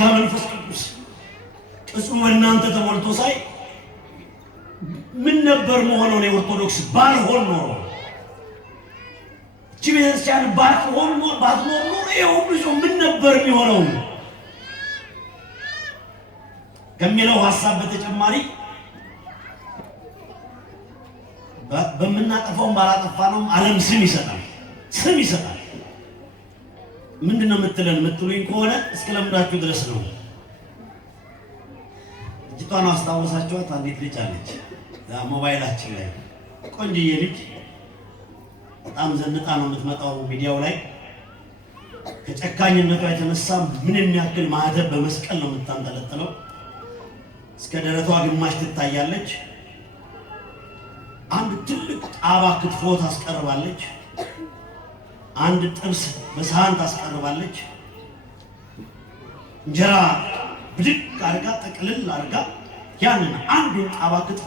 ጸጋ መንፈስ ቅዱስ ቅጽሙ እናንተ ተሞልቶ ሳይ ምን ነበር መሆኑ ነው ኦርቶዶክስ ባልሆን ኖሮ ጂቤስያን ባልሆን ኖሮ ይሄው ብዙ ምን ነበር የሚሆነው ከሚለው ሐሳብ በተጨማሪ በመናጠፈው ባላጠፋነው ዓለም ስም ይሰጣል ምንድነው የምትሉኝ ከሆነ እስከ ለምዳችሁ ድረስ ነው እጅቷን አስታውሳችኋት አንዲት ልጅ አለች ሞባይላችን ላይ ቆንጆዬ ልጅ በጣም ዘንጣ ነው የምትመጣው ሚዲያው ላይ ከጨካኝነቷ የተነሳ ምን የሚያክል ማህተብ በመስቀል ነው የምታንጠለጥለው እስከ ደረቷ ግማሽ ትታያለች አንድ ትልቅ ጣባ ክትፎ ታስቀርባለች አንድ ጥብስ በሳህን ታስቀርባለች እንጀራ ብድግ አድርጋ ጠቅልል አድርጋ ያንን አንዱን ጣባ ክትፎ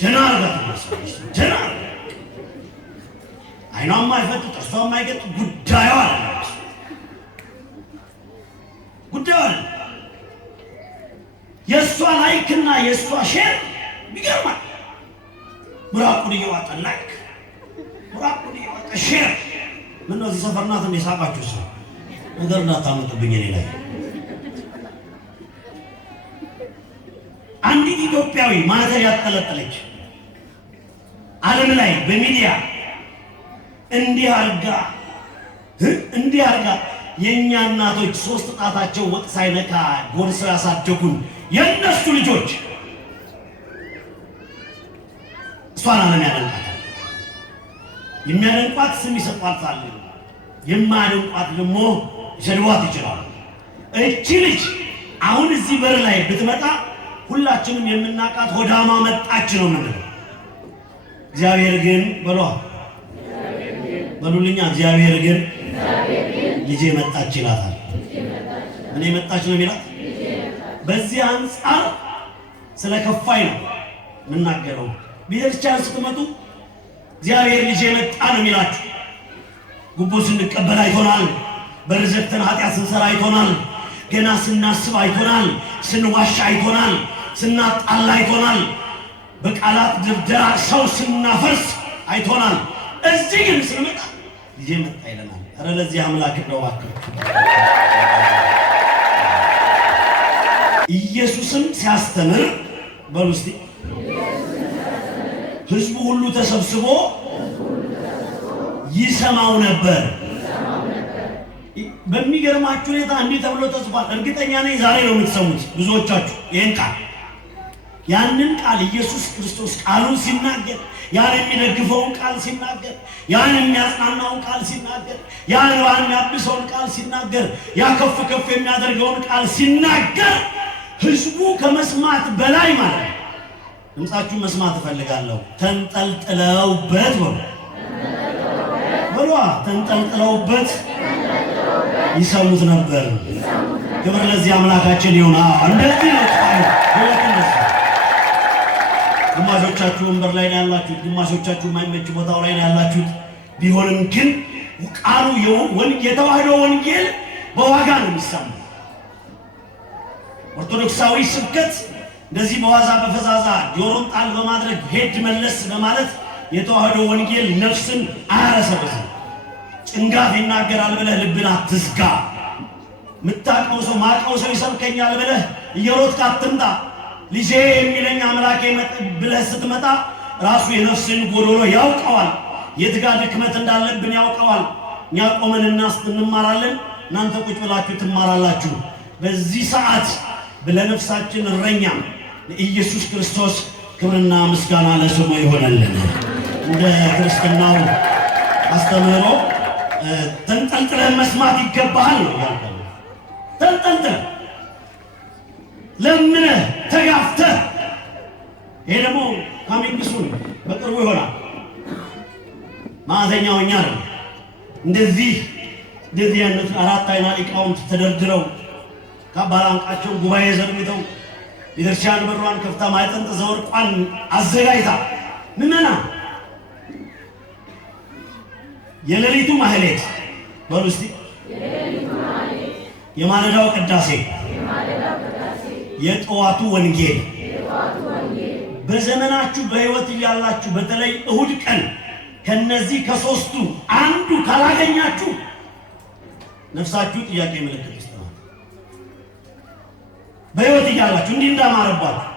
ደህና አድርጋ ትመስላለች ደህና አይኗም አይፈጥ ጥርሷም አይገጥ ጉዳዩ አይደለም የእሷ ላይክና የእሷ ሼር ይገርማል ምራቁን እየዋጠ ላይክ ምራቁን እየዋጠ ሼር ምነው እዚህ ሰፈር ናት እንደ ሳቃችሁ ሰው ነገር እንዳታመጡብኝ እኔ ላይ አንዲት ኢትዮጵያዊ ማህተብ ያጠለጠለች ዓለም ላይ በሚዲያ እንዲህ አርጋ የኛ እናቶች ሶስት ጣታቸው ወጥ ሳይነካ ጎርሰው ያሳደጉን የነሱ ልጆች እሷን ዓለም ያደንቃታል የሚያደንቋት ስም ይሰጧታል የማያደንቋት ደግሞ ይሰድቧት ይችላሉ እቺ ልጅ አሁን እዚህ በር ላይ ብትመጣ ሁላችንም የምናቃት ሆዳማ መጣች ነው ማለት እግዚአብሔር ግን በሉልኛ እግዚአብሔር ግን ልጄ መጣች ይላታል እኔ መጣች ነው የሚላት በዚህ አንፃር ስለከፋይ ነው ምናገረው ቤተክርስቲያን ስትመጡ እግዚአብሔር ልጄ መጣ ነው የሚላችሁ ጉቦ ስንቀበል አይቶናል በርዘክተን ኃጢአት ስንሰራ አይቶናል ገና ስናስብ አይቶናል ስንዋሽ አይቶናል ስናጣላ አይቶናል በቃላት ድብደራ ሰው ስናፈርስ አይቶናል እዚህ ግን ስንመጣ ልጄ መጣ ይለናል አረ ለዚህ አምላክ ነው ዋከው ኢየሱስም ሲያስተምር በሉስቲ ህዝቡ ሁሉ ተሰብስቦ ይሰማው ነበር በሚገርማችሁ ሁኔታ እንዲህ ተብሎ ተጽፏል እርግጠኛ ነኝ ዛሬ ነው የምትሰሙት ብዙዎቻችሁ ይሄን ቃል ያንን ቃል ኢየሱስ ክርስቶስ ቃሉን ሲናገር ያን የሚደግፈውን ቃል ሲናገር ያን የሚያጽናናውን ቃል ሲናገር ያን የሚያብሰውን ቃል ሲናገር ያ ከፍ ከፍ የሚያደርገውን ቃል ሲናገር ህዝቡ ከመስማት በላይ ማለት ነው ድምጻችሁ መስማት እፈልጋለሁ ተንጠልጥለውበት ተንጠልጥለውበት ይሰሙት ነበር ክብር ለዚህ አምላካችን ይሁን እንደዚህ ነው ግማሾቻችሁ ወንበር ላይ ነው ያላችሁት ግማሾቻችሁ ማይመች ቦታው ላይ ነው ያላችሁት ቢሆንም ግን ቃሉ የተዋህዶ ወንጌል በዋጋ ነው የሚሰማው ኦርቶዶክሳዊ ስብከት እንደዚህ በዋዛ በፈዛዛ ጆሮን ጣል በማድረግ ሄድ መለስ በማለት የተዋህዶ ወንጌል ነፍስን አያረሰብስም ጭንጋፍ ይናገራል ብለህ ልብን አትዝጋ ምታቀው ሰው ማቀው ሰው ይሰብከኛል ብለህ እየሮጥክ አትምጣ ልጄ የሚለኝ አምላኬ ብለህ ስትመጣ ራሱ የነፍስን ጎዶሎ ያውቀዋል የትጋ ድክመት እንዳለብን ያውቀዋል እኛ ቆመን እንማራለን እናንተ ቁጭ ብላችሁ ትማራላችሁ በዚህ ሰዓት ለነፍሳችን እረኛ ለኢየሱስ ክርስቶስ ክብርና ምስጋና ለስሙ ይሆንልን እንደ ክርስትናው አስተምህሮ ተንጠልጥለን መስማት ይገባሃል ነው ያለው ተንጠልጥለን ለምነህ ተጋፍተህ ይሄ ደግሞ ካሚንግሱን በቅርቡ ይሆናል ማዕዘኛው እኛ ነው እንደዚህ አይነት አራት አይና ሊቃውንት ተደርድረው ካባላንቃቸው ጉባኤ ዘርግተው ቤተክርስቲያን በሯን ከፍታ ማይጠንጥ ዘወርቋን አዘጋጅታ ምንና የሌሊቱ ማህሌት በሉስቲ የማለዳው ቅዳሴ የጠዋቱ ወንጌል በዘመናችሁ በሕይወት እያላችሁ በተለይ እሁድ ቀን ከነዚህ ከሶስቱ አንዱ ካላገኛችሁ ነፍሳችሁ ጥያቄ ምልክት ውስጥ ነው። በሕይወት እያላችሁ እንዲህ እንዳማረባችሁ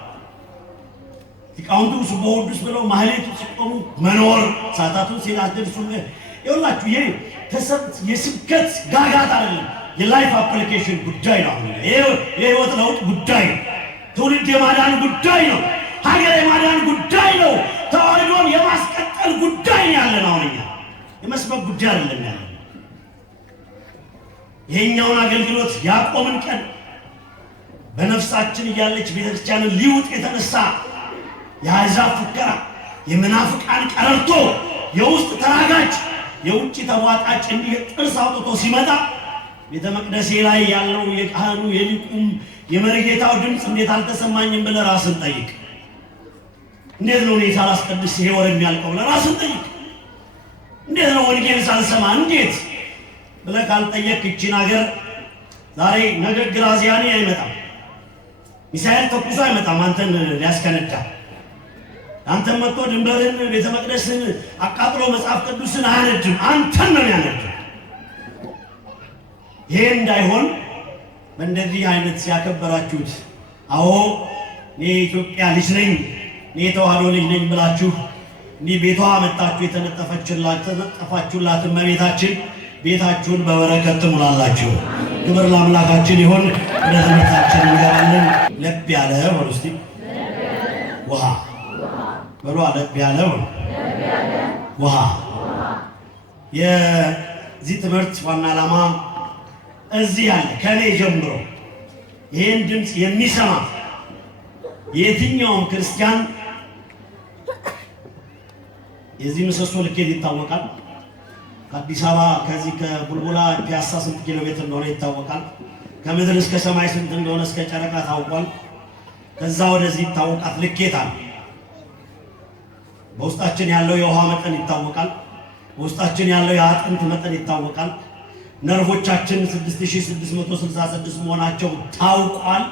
ሊቃውንቱ ስብሐ ወድስ ብለው ማህሌቱ ሲቆሙ መኖር ሰዓታቱን ሲያስደርሱ ይኸውላችሁ ይሄ የስብከት ጋጋት አይደለም። የላይፍ አፕሊኬሽን ጉዳይ ነው። የህይወት ለውጥ ጉዳይ ነው። ትውልድ የማዳን ጉዳይ ነው። ሀገር የማዳን ጉዳይ ነው። ተዋህዶን የማስቀጠል ጉዳይ ነው ያለን። አሁን እኛ የመስበክ ጉዳይ አይደለም ያለን። ይሄኛውን አገልግሎት ያቆምን ቀን በነፍሳችን እያለች ቤተክርስቲያንን ሊውጥ የተነሳ የአሕዛብ ፉከራ፣ የመናፍቃን ቀረርቶ፣ የውስጥ ተራጋጭ፣ የውጭ ተሟጣጭ እንዲህ ጥርስ አውጥቶ ሲመጣ ቤተ መቅደሴ ላይ ያለው የካህኑ የሊቁም የመሪጌታው ድምፅ እንዴት አልተሰማኝም ብለህ ራስን ጠይቅ። እንዴት ነው እኔ ሳላስቀድስ ይሄ ወር የሚያልቀው ብለህ ራስን ጠይቅ። እንዴት ነው ወንጌል ሳልሰማ እንዴት ብለህ ካልጠየቅ ይቺን ሀገር ዛሬ ነገ ግራዚያኒ አይመጣም፣ ሚሳኤል ተኩሶ አይመጣም አንተን ሊያስከነዳ። አንተን መጥቶ ድንበርን ቤተ መቅደስን አቃጥሎ መጽሐፍ ቅዱስን አያነድም፣ አንተን ነው ያነድም። ይሄ እንዳይሆን በእንደዚህ አይነት ሲያከበራችሁት፣ አዎ እኔ የኢትዮጵያ ልጅ ነኝ፣ እኔ የተዋህዶ ልጅ ነኝ ብላችሁ እንዲህ ቤቷ መጣችሁ የተነጠፋችሁላት እመቤታችን ቤታችሁን በበረከት ትሙላላችሁ። ክብር ለአምላካችን ይሁን። ወደ ትምህርታችን እንገባለን። ለብ ያለ በሉ እስቲ ውሃ በሉ። ለብ ያለ ውሃ። የዚህ ትምህርት ዋና ዓላማ እዚህ ያለ ከኔ ጀምሮ ይህን ድምፅ የሚሰማ የትኛውም ክርስቲያን የዚህ ምሰሶ ልኬት ይታወቃል። ከአዲስ አበባ ከዚህ ከቡልቡላ ፒያሳ ስንት ኪሎ ሜትር እንደሆነ ይታወቃል። ከምድር እስከ ሰማይ ስንት እንደሆነ እስከ ጨረቃ ታውቋል። ከዛ ወደዚህ ይታወቃል። ልኬት አለ። በውስጣችን ያለው የውሃ መጠን ይታወቃል። በውስጣችን ያለው የአጥንት መጠን ይታወቃል። ነርቮቻችን 6666 መሆናቸው ታውቋል።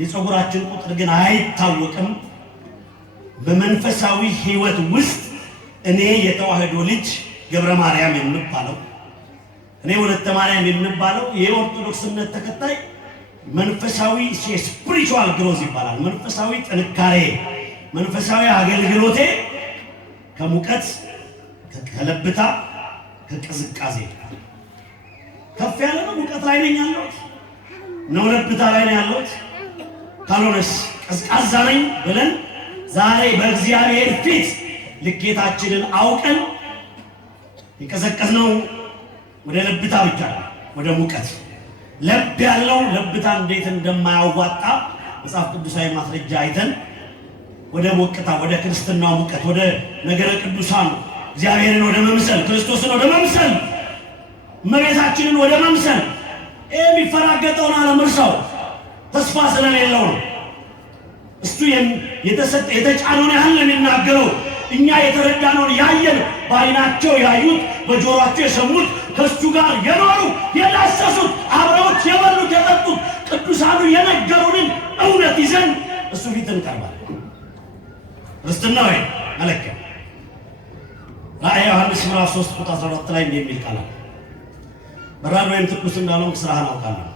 የፀጉራችን ቁጥር ግን አይታወቅም። በመንፈሳዊ ሕይወት ውስጥ እኔ የተዋህዶ ልጅ ገብረ ማርያም የምባለው እኔ ወለተ ማርያም የምባለው የኦርቶዶክስ እምነት ተከታይ መንፈሳዊ ስፒሪቹዋል ግሮዝ ይባላል። መንፈሳዊ ጥንካሬ፣ መንፈሳዊ አገልግሎቴ ከሙቀት ከለብታ ከቅዝቃዜ ከፍ ያለ ነው። ሙቀት ላይ ነኝ ያለሁት ነው፣ ለብታ ላይ ነው ያለሁት። ካልሆነስ ቀዝቃዛ ነኝ ብለን ዛሬ በእግዚአብሔር ፊት ልኬታችንን አውቀን የቀዘቀዝነው ወደ ለብታ ብቻ ወደ ሙቀት። ለብ ያለው ለብታ እንዴት እንደማያዋጣ መጽሐፍ ቅዱሳዊ ማስረጃ አይተን ወደ ሞቅታ፣ ወደ ክርስትናው ሙቀት፣ ወደ ነገረ ቅዱሳን እግዚአብሔርን ወደ መምሰል፣ ክርስቶስን ወደ መምሰል፣ እመቤታችንን ወደ መምሰል የሚፈራገጠውን አለመርሳው ተስፋ ስለሌለው ነው። እሱ የተጫነውን ያህል ነው የሚናገረው። እኛ የተረዳነውን ያየን፣ በዓይናቸው ያዩት፣ በጆሮአቸው የሰሙት፣ ከእሱ ጋር የኖሩ የዳሰሱት፣ አብረውት የበሉት የጠጡት ቅዱሳኑ የነገሩንን እውነት ይዘን እሱ ፊት እንቀርባለን። ክርስትና ወይ መለኪያ ራእየ ዮሐንስ ምዕራፍ 3 ቁጥር 14 ላይ የሚል ቃል አለ። በራድ ወይም ትኩስ እንዳልሆንክ ስራህን አውቃለሁ።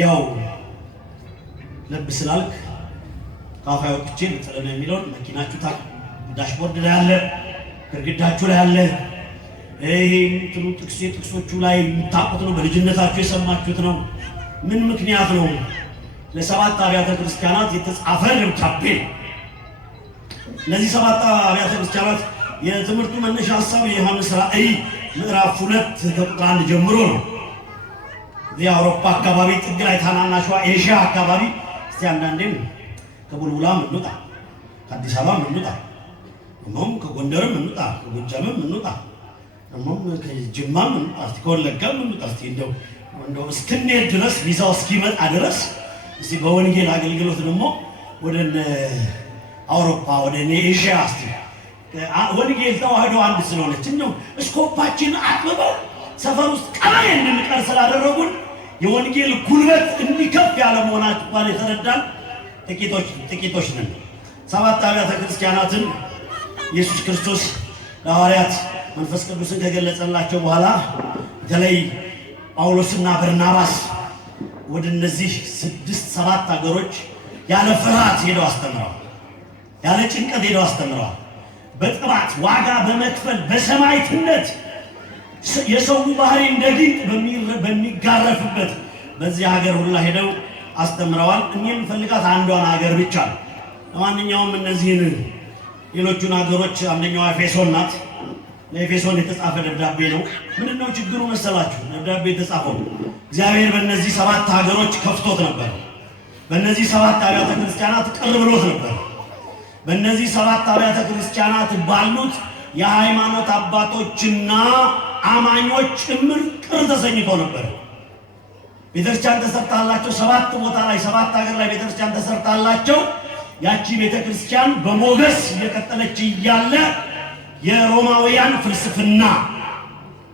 ያው ለብ ስላልክ ካፋ ወጥቼ ልጥል ነው የሚለውን መኪናችሁ ዳሽቦርድ ላይ አለ፣ ግድግዳችሁ ላይ አለ። ይሄ ጥቅሶቹ ላይ የምታውቁት ነው፣ በልጅነታችሁ የሰማችሁት ነው። ምን ምክንያት ነው? ለሰባት አብያተ ክርስቲያናት የተጻፈ ደብዳቤ። እነዚህ ሰባት አብያተ ክርስቲያናት የትምህርቱ መነሻ ሀሳብ የዮሐንስ ራእይ ምዕራፍ 2 ከቁጥር 1 ጀምሮ ነው። የአውሮፓ አካባቢ ጥግ ላይ ታናናሿ ኤዥያ አካባቢ እስቲ አንዳንዴም ከቡልቡላም እንውጣ፣ ከአዲስ አበባም እንውጣ፣ እሞም ከጎንደርም እንውጣ፣ ከጎጃምም እንውጣ፣ እሞም ከጅማም እንውጣ፣ እስቲ ከወለጋም እንውጣ። እስቲ እንደው እስክንሄድ ድረስ ቪዛው እስኪመጣ ድረስ እስቲ በወንጌል አገልግሎት ደግሞ ወደ አውሮፓ ወደ ኤዥያ እስቲ ወንጌል ተዋህዶ አንድ ስለሆነች ነው እስኮፓችን አጥብበው ሰፈር ውስጥ ቀበሌ እንድንቀር ስላደረጉን የወንጌል ጉልበት እንዲከፍ ያለ መሆናቸውን የተረዳን ጥቂቶች ነን። 7 አብያተ ክርስቲያናትን ኢየሱስ ክርስቶስ ለሐዋርያት መንፈስ ቅዱስን ከገለጸላቸው በኋላ በተለይ ጳውሎስና በርናባስ ወደ እነዚህ 6-7 ሀገሮች ያለ ፍርሃት ሄደው አስተምረዋል። ያለ ጭንቀት ሄደው አስተምረዋል። በጥራት ዋጋ በመክፈል በሰማዕትነት የሰው ባህሪ እንደ ጊንጥ በሚጋረፍበት በዚህ ሀገር ሁላ ሄደው አስተምረዋል። እኔም ፈልጋት አንዷን ሀገር ብቻ ነው። ለማንኛውም እነዚህን ሌሎቹን ሀገሮች አንደኛዋ ኤፌሶን ናት። ለኤፌሶን የተጻፈ ደብዳቤ ነው። ምንድነው ችግሩ መሰላችሁ? ደብዳቤ የተጻፈው እግዚአብሔር በእነዚህ 7 ሀገሮች ከፍቶት ነበር። በእነዚህ 7 አብያተ ክርስቲያናት ቅር ብሎት ነበር። በእነዚህ 7 አብያተ ክርስቲያናት ባሉት የሃይማኖት አባቶችና አማኞች ጭምር ቅር ተሰኝቶ ነበር። ቤተክርስቲያን ተሰርታላቸው 7 ቦታ ላይ 7 ሀገር ላይ ቤተክርስቲያን ተሰርታላቸው ያቺ ቤተክርስቲያን በሞገስ እየቀጠለች እያለ የሮማውያን ፍልስፍና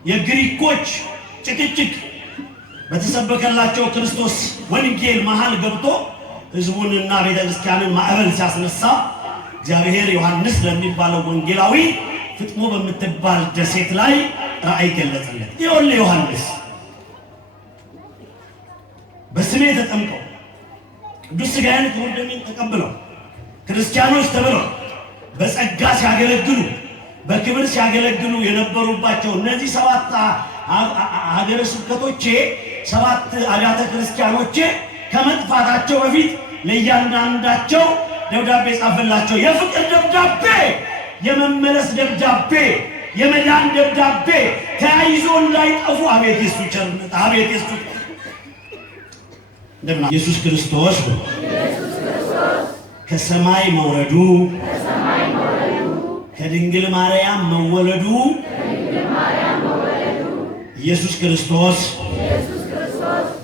የግሪኮች ጭቅጭቅ በተሰበከላቸው ክርስቶስ ወንጌል መሃል ገብቶ ህዝቡንና ቤተክርስቲያንን ማዕበል ሲያስነሳ እግዚአብሔር ዮሐንስ ለሚባለው ወንጌላዊ ፍጥሞ በምትባል ደሴት ላይ ራእይ ገለጸለት። ይኸውልህ ዮሐንስ በስሜ ተጠምቀው ቅዱስ ሥጋዬን ክቡር ደሜን ተቀብለው ክርስቲያኖች ተብለው በጸጋ ሲያገለግሉ በክብር ሲያገለግሉ የነበሩባቸው እነዚህ 7 ሀገረ ስብከቶቼ 7 አብያተ ክርስቲያኖቼ ከመጥፋታቸው በፊት ለእያንዳንዳቸው ደብዳቤ ጻፈላቸው። የፍቅር ደብዳቤ፣ የመመለስ ደብዳቤ፣ የመዳን ደብዳቤ ተያይዞ እንዳይጠፉ። አቤት የሱ ቸርነት! አቤት የሱ እንደምን ኢየሱስ ክርስቶስ ከሰማይ መውረዱ ከድንግል ማርያም መወለዱ ኢየሱስ ክርስቶስ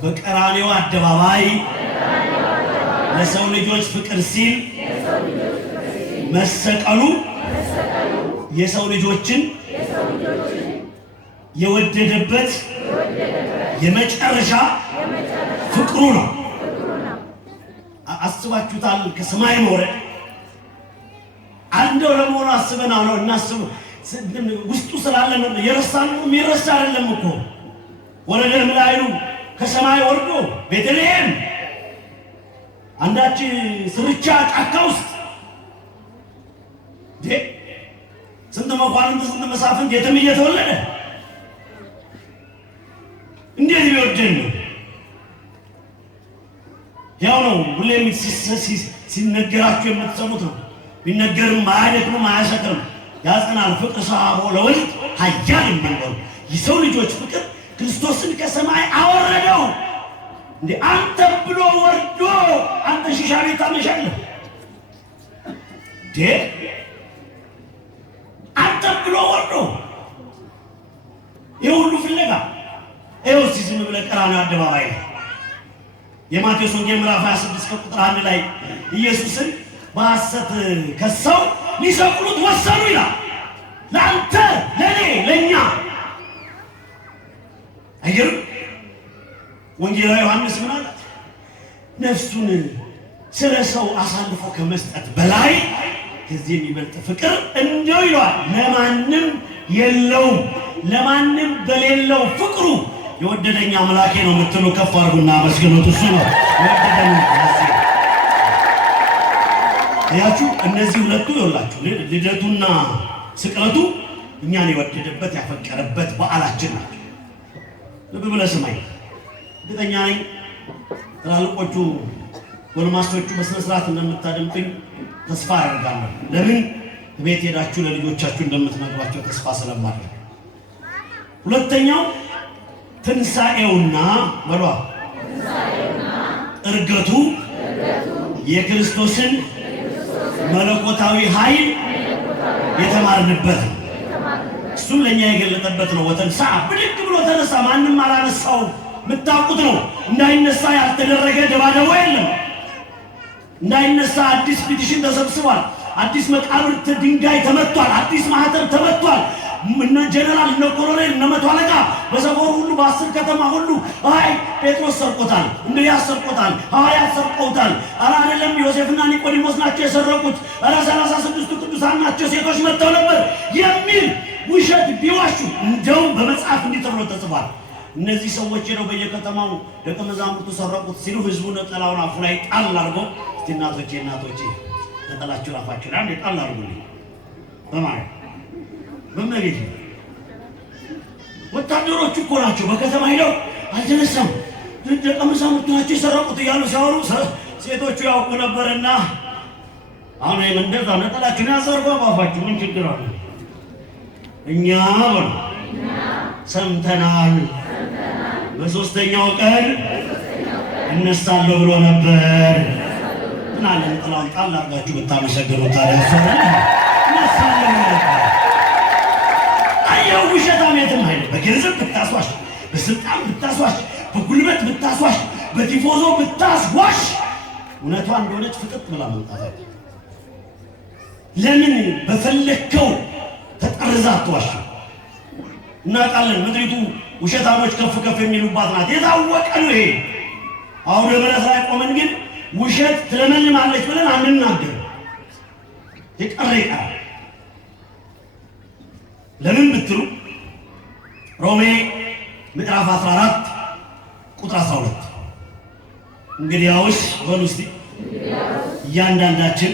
በቀራንዮ አደባባይ ለሰው ልጆች ፍቅር ሲል መሰቀሉ የሰው ልጆችን የወደደበት የመጨረሻ ፍቅሩ ነው። አስባችሁታል? ከሰማይ መውረድ አንደው ለመሆኑ አስበና ነው እናስብ። ውስጡ ስላለ ነው የረሳነው። የሚረሳ አይደለም እኮ ወረደ ምላይሉ ከሰማይ ወርዶ ቤተልሔም አንዳች ስርቻ ጫካ ውስጥ ስንት መኳንንት ስንት መሳፍንት የትም እየተወለደ እንዴት ቢወደን ነው? ያው ነው ሁሌም ሲነገራችሁ የምትሰሙት ነው። ቢነገርም አያደክምም አያሰክርም፣ ያጸናል። ፍቅር ሰሐቦ ለወልድ ኃያል የሚሆነው የሰው ልጆች ፍቅር ክርስቶስን ከሰማይ አወረደው። እንዴ አንተ ብሎ ወርዶ አንተ ሺሻ ቤት ታመሻለህ? አንተ ብሎ ወርዶ የሁሉ ፍለጋ ይኸው እስቲ ዝም ብለህ ቀራንዮ አደባባይ የማቴዎስ ወንጌል ምዕራፍ 26 ከቁጥር 1 ላይ ኢየሱስን በሐሰት ከሰው ሊሰቅሉት ወሰኑ ይላል። ለአንተ ለኔ ለኛ አይገርም? ወንጌላዊ ዮሐንስ ምን አለ? ነፍሱን ስለ ሰው አሳልፎ ከመስጠት በላይ ከዚህ የሚበልጥ ፍቅር እንደው ይሏል ለማንም የለውም። ለማንም በሌለው ፍቅሩ የወደደኝ አምላኬ ነው የምትሉ ከፍ አድርጉና መስገኑት። እሱ ነው የወደደኝ። ያችሁ እነዚህ ሁለቱ ይወላችሁ ልደቱና ስቅለቱ እኛን የወደደበት ያፈቀረበት በዓላችን ናቸው። ልብ ብለህ ስማኝ። እርግጠኛ ነኝ ትላልቆቹ ጎልማሶቹ በስነ ስርዓት እንደምታደምጡኝ ተስፋ አደርጋለሁ። ለምን ቤት ሄዳችሁ ለልጆቻችሁ እንደምትነግሯቸው ተስፋ ስለማድረግ። ሁለተኛው ትንሣኤውና በሏ እርገቱ የክርስቶስን መለኮታዊ ኃይል የተማርንበት እሱም ለኛ የገለጠበት ነው። ወተንሳ ብድግ ብሎ ተነሳ። ማንም አላነሳው። የምታውቁት ነው። እንዳይነሳ ያልተደረገ ደባደቦ የለም። እንዳይነሳ አዲስ ፒቲሽን ተሰብስቧል። አዲስ መቃብር ድንጋይ ተመቷል። አዲስ ማህተም ተመቷል። እነ ጀነራል እነ ኮሎኔል እነ መቶ አለቃ በሰፈሩ ሁሉ በ10 ከተማ ሁሉ አይ ጴጥሮስ ሰርቆታል፣ እንድርያስ ሰርቆታል፣ ሐዋርያት ሰርቀውታል፣ ኧረ አይደለም ዮሴፍና ኒቆዲሞስ ናቸው የሰረቁት፣ ኧረ 36ቱ ቅዱሳን ናቸው ሴቶች መጥተው ነበር የሚል ውሸት ቢዋሹ እንደውም በመጽሐፍ እንዲህ ተብሎ ተጽፏል። እነዚህ ሰዎች ነው በየከተማው ደቀ መዛሙርቱ ሰረቁት ሲሉ ህዝቡ ነጠላውን አፉ ላይ ጣል አድርጎ እስቲ እናቶቼ ነጠላችሁን አፋችሁ ላይ ጣል አድርጉልኝ በማለት በመቤት ወታደሮቹ እኮ ናቸው በከተማ ሄደው አልተነሳም ደቀ መዛሙርቱ ናቸው የሰረቁት እያሉ ሲያወሩ ሴቶቹ ያውቁ ነበርና አሁን እንደዛ ነጠላችሁን ያዘርጉ አፋችሁ ምን ችግር አለ? እኛ ሰምተናል በሶስተኛው ቀን እነሳለሁ ብሎ ነበር። ምን አለ ነጠላውን ጣል አድርጋችሁ ብታመሰግኑ ታዲያ እነሳለሁ ነበር። አየው ውሸታም የትም አይደል። በገንዘብ ብታስዋሽ፣ በስልጣን ብታስዋሽ፣ በጉልበት ብታስዋሽ፣ በቲፎዞ ብታስዋሽ እውነቷ እንደሆነች ፍጥጥ ብላ መምጣት ለምን በፈለከው ተጠርዛ አትዋሽ። እናውቃለን ምድሪቱ ውሸታሞች ከፍ ከፍ የሚሉባት ናት። የታወቀ ነው ይሄ። አሁን በመለስ ላይ ቆመን ግን ውሸት ትለመልማለች ብለን አንናገር። የቀረ ይቀራል። ለምን ብትሉ ሮሜ ምዕራፍ 14 ቁጥር 12 እንግዲያውስ በሉ እስቲ እያንዳንዳችን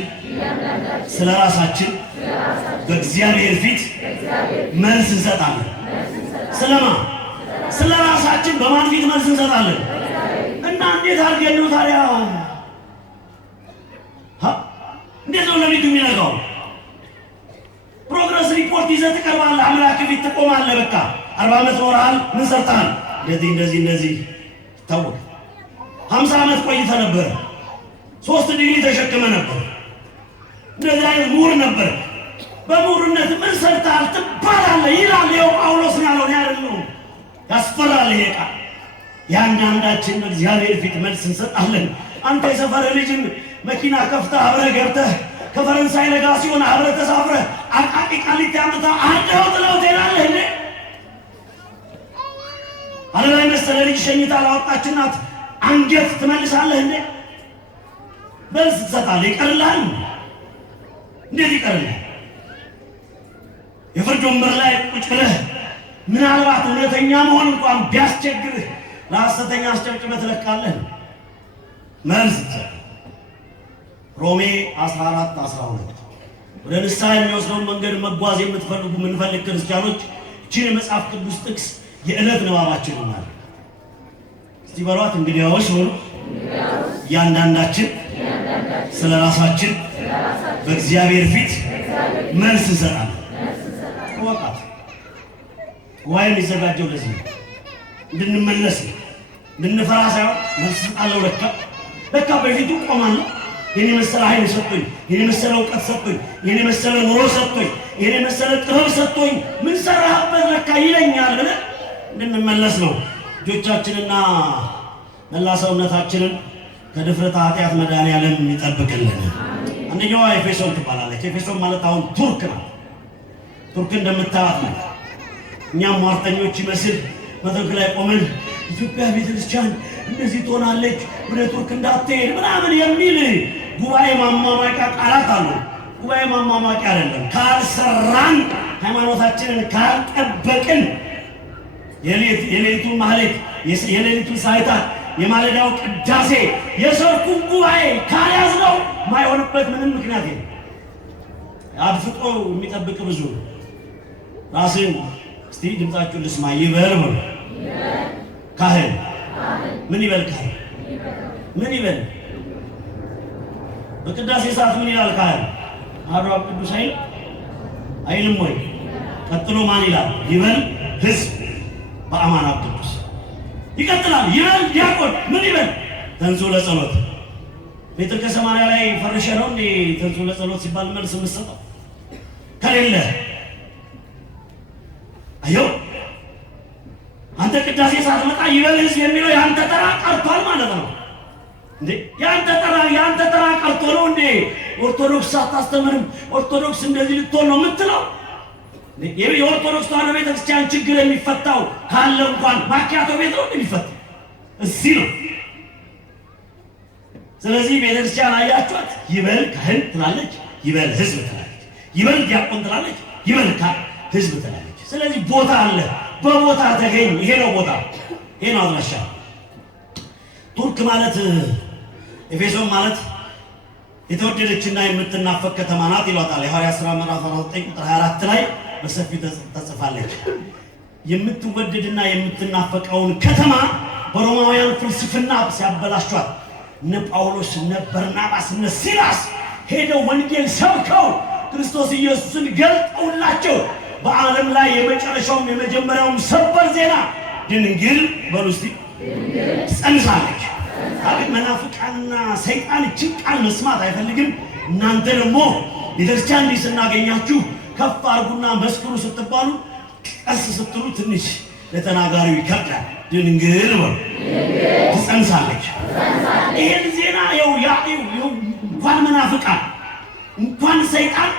ስለ ራሳችን በእግዚአብሔር ፊት መልስ እንሰጣለን። ስለማ ስለ ራሳችን በማን ፊት መልስ እንሰጣለን? እና እንዴት አድርገን ነው ታዲያ እንዴት ነው ለሊቱ የሚነጋው? ፕሮግረስ ሪፖርት ይዘህ ትቀርባለህ። አምላክ ፊት ትቆማለህ። በቃ 40 ዓመት ኖረሃል። ምን ሰርተሃል? እንደዚህ ይታወቅ። 50 ዓመት ቆይተህ ነበር። 3 ዲግሪ ተሸክመ ነበር። እንደዚህ አይነት ምሁር ነበር። በምሁርነት ምን ሰርተሃል ትባላለህ ይላል። ይኸው ጳውሎስ ያለው አይደለም። ያስፈራል ይሄ ቃል። ያንዳንዳችን በእግዚአብሔር ፊት መልስ እንሰጣለን። አንተ የሰፈር ልጅም መኪና ከፍተህ አብረህ ገብተህ ከፈረንሳይ ለጋ ሲሆን አብረህ ተሳፍረህ አቃቂ ቃሊቲ አምጥተህ አንተው ጥለው ትሄዳለህ እንዴ? አለላይ መሰለ ልጅ ሸኝታ ላወጣች እናት አንገት ትመልሳለህ እንዴ? መልስ ትሰጣለህ። ይቀርልሃል? እንዴት ይቀርልሃል? የፍርድ ወንበር ላይ ቁጭ ብለህ ምናልባት እውነተኛ መሆን እንኳን ቢያስቸግርህ ለሐሰተኛ አስጨብጭበህ ትለቃለህ። መልስ ሮሜ 14:12 ወደ ንስሐ የሚወስደውን መንገድ መጓዝ የምትፈልጉ የምንፈልግ ክርስቲያኖች እቺን የመጽሐፍ ቅዱስ ጥቅስ የዕለት ንባባችን እናድርግ። እስቲ በሏት እንግዲያውስ ሆኖ እያንዳንዳችን ስለ ራሳችን በእግዚአብሔር ፊት መልስ እንሰጣለን። ወቃት ጉባኤ የሚዘጋጀው ለዚህ ነው። እንድንመለስ እንድንፈራ ሳይሆን መልስ አለው። ለካ በፊቱ ቆማለሁ። የኔ መሰለ ኃይል ሰጥቶኝ፣ የኔ መሰለ እውቀት ሰጥቶኝ፣ የኔ መሰለ ኑሮ ሰጥቶኝ፣ የኔ መሰለ ጥበብ ሰጥቶኝ ምን ሰራህበት ለካ ይለኛል ብለን እንድንመለስ ነው። እጆቻችንና መላ ሰውነታችንን ከድፍረት ኃጢአት መድኃኒዓለም ይጠብቅልን። አንደኛዋ ኤፌሶን ትባላለች። ኤፌሶን ማለት አሁን ቱርክ ናት። ቱርክ እንደምታዩት ነው። እኛም ሟርተኞች ይመስል መድረክ ላይ ቆመን ኢትዮጵያ ቤተክርስቲያን እንደዚህ ትሆናለች ወደ ቱርክ እንዳትሄድ ምናምን የሚል ጉባኤ ማማማቂያ ቃላት አሉ። ጉባኤ ማማማቂያ አይደለም። ካልሰራን ሃይማኖታችንን ካልጠበቅን የሌሊቱን ማህሌት፣ የሌሊቱን ሰዓታት፣ የማለዳው ቅዳሴ፣ የሰርኩን ጉባኤ ካልያዝነው ማይሆንበት ምንም ምክንያት የለም። አድፍጦ የሚጠብቅ ብዙ ራስን እስቲ ድምጻችሁን ልስማ። ይበል ካህን ምን ይበል? ካህን ምን ይበል? በቅዳሴ ሰዓት ምን ይላል ካህን? አሐዱ አብ ቅዱስ አይልም ወይ? ቀጥሎ ማን ይላል? ይበል ሕዝብ በአማን አብ ቅዱስ። ይቀጥላል። ይበል ዲያቆን ምን ይበል? ተንሱ ለጸሎት። ሜትር ከ80 ላይ ፈርሸ ነው እንዴ ተንሱ ለጸሎት ሲባል መልስ የምትሰጠው? ከሌለ አየው አንተ ቅዳሴ ሳትመጣ ይበል ሕዝብ የሚለው ያንተ ተራ ቀርቷል ማለት ነው እንዴ? ያንተ ተራ ቀርቶ ነው እንዴ? ኦርቶዶክስ አታስተምርም፣ ኦርቶዶክስ እንደዚህ ልትሆን ነው የምትለው? የኦርቶዶክስ ተዋሕዶ ቤተክርስቲያን ችግር የሚፈታው ካለ እንኳን ማኪያቶ ቤት ነው የሚፈታው፣ እዚህ ነው። ስለዚህ ቤተክርስቲያን አያችኋት፣ ይበል ካህን ትላለች፣ ይበል ሕዝብ ትላለች፣ ይበል ዲያቆን ትላለች፣ ይበል ሕዝብ ትላለች። ስለዚህ ቦታ አለ፣ በቦታ ተገኝ። ይሄ ነው ቦታ፣ ይሄ ነው አድራሻ። ቱርክ ማለት ኤፌሶን ማለት የተወደደችና የምትናፈቅ ከተማ ናት ይሏታል። የሐዋርያት ሥራ ምዕራፍ 19 ቁጥር 24 ላይ በሰፊው ተጽፋለች። የምትወደድና የምትናፈቀውን ከተማ በሮማውያን ፍልስፍና ሲያበላሿት እነ ጳውሎስ እነ በርናባስ እነ ሲላስ ሄደው ወንጌል ሰብከው ክርስቶስ ኢየሱስን ገልጠውላቸው በዓለም ላይ የመጨረሻውም የመጀመሪያውም ሰበር ዜና ድንግል በሉስቲ ጸንሳለች። አቤት መናፍቃንና ሰይጣን እችን ቃል መስማት አይፈልግም። እናንተ ደግሞ ቤተክርስቲያን እንዲህ ስናገኛችሁ ከፍ አርጉና መስክሩ ስትባሉ ቀስ ስትሉ ትንሽ ለተናጋሪው ይከብዳል። ድንግል በሉ ትጸንሳለች። ይሄን ዜና እንኳን መናፍቃን እንኳን ሰይጣን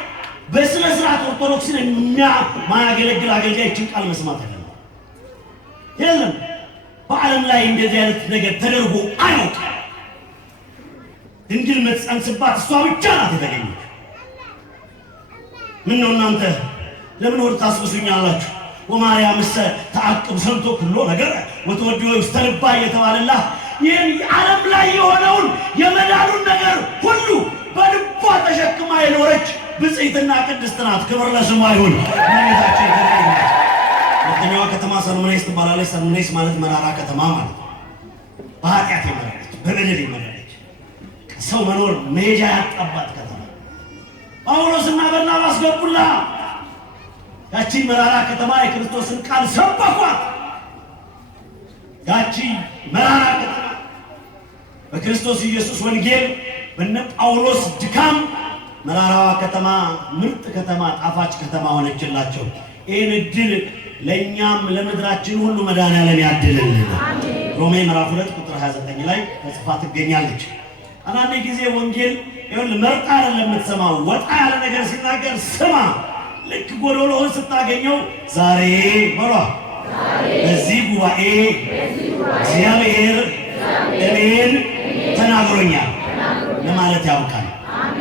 በስነ ስርዓት ኦርቶዶክስን ማያገለግል አገልጋይ እችን ቃል መስማት አይፈልግም። የለም በዓለም ላይ እንደዚህ አይነት ነገር ተደርጎ አያውቅም። ድንግል መጸንስባት እሷ ብቻ ናት የተገኘች። ምን ነው እናንተ ለምን ወድ ታስብሱኛላችሁ? ወማርያም ተአቅብ ሰምቶ ሁሉ ነገር ወተወዲዮ ውስተልባ እየተባለላ ይህን ዓለም ላይ የሆነውን የመዳኑን ነገር ሁሉ በልቧ ተሸክማ የኖረች ብጽዕትና ቅድስት ናት። ክብር ለስሟ ይሁን። እመቤታችን ሁለተኛዋ ከተማ ሰልሞኔስ ትባላለች። ሰልሞኔስ ማለት መራራ ከተማ ማለት ነው። በኃጢአት የመረረች በበደል የመረረች ሰው መኖር መሄጃ ያጣባት ከተማ። ጳውሎስና በርናባስ ገቡላ ያቺ መራራ ከተማ የክርስቶስን ቃል ሰበኳት። ያቺ መራራ ከተማ በክርስቶስ ኢየሱስ ወንጌል በነ ጳውሎስ ድካም መራራዋ ከተማ ምርጥ ከተማ ጣፋጭ ከተማ ሆነችላቸው። ይህን እድል ለእኛም ለምድራችን ሁሉ መድኃኔዓለም ያድልልን። ሮሜ ምዕራፍ 2 ቁጥር 29 ላይ ተጽፋ ትገኛለች። አንዳንድ ጊዜ ወንጌል መርጣ አይደለም የምትሰማው፣ ወጣ ያለ ነገር ሲናገር ስማ። ልክ ጎዶሎውን ስታገኘው ዛሬ በሏ በዚህ ጉባኤ እግዚአብሔር እኔን ተናግሮኛል ለማለት ያውቃል።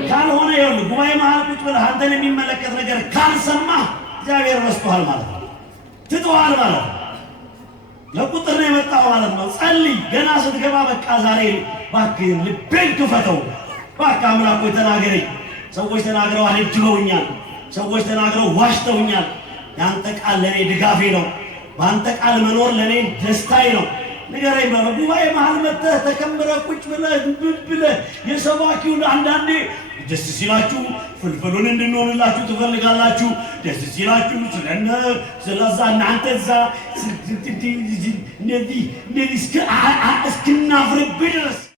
ካልሆነ ጉባኤ መሃል ቁጭ ብለህ አንተን የሚመለከት ነገር ካልሰማህ እግዚአብሔር ረስቶሃል ማለት ነው፣ ትተዋል ማለት ነው። ለቁጥር ነው የመጣው ማለት ነው። ጸልይ። ገና ስትገባ በቃ ዛሬ እባክህ ልቤን ክፈተው፣ እባክህ አምላክ ሆይ ተናገረኝ። ሰዎች ተናግረው አልጅበውኛል፣ ሰዎች ተናግረው ዋሽተውኛል። ያንተ ቃል ለኔ ድጋፌ ነው። በአንተ ቃል መኖር ለኔ ደስታዬ ነው። ንገረኝ በለው። ጉባኤ መሃል መጥተህ ተከምረህ ቁጭ ብለህ የሰባኪውን አንዳንዴ ደስ ሲላችሁ ፍልፍሉን እንድንሆንላችሁ ትፈልጋላችሁ። ደስ ሲላችሁ ስለዛ እናንተ እዛ እንደዚህ እስክናፍርብህ ድረስ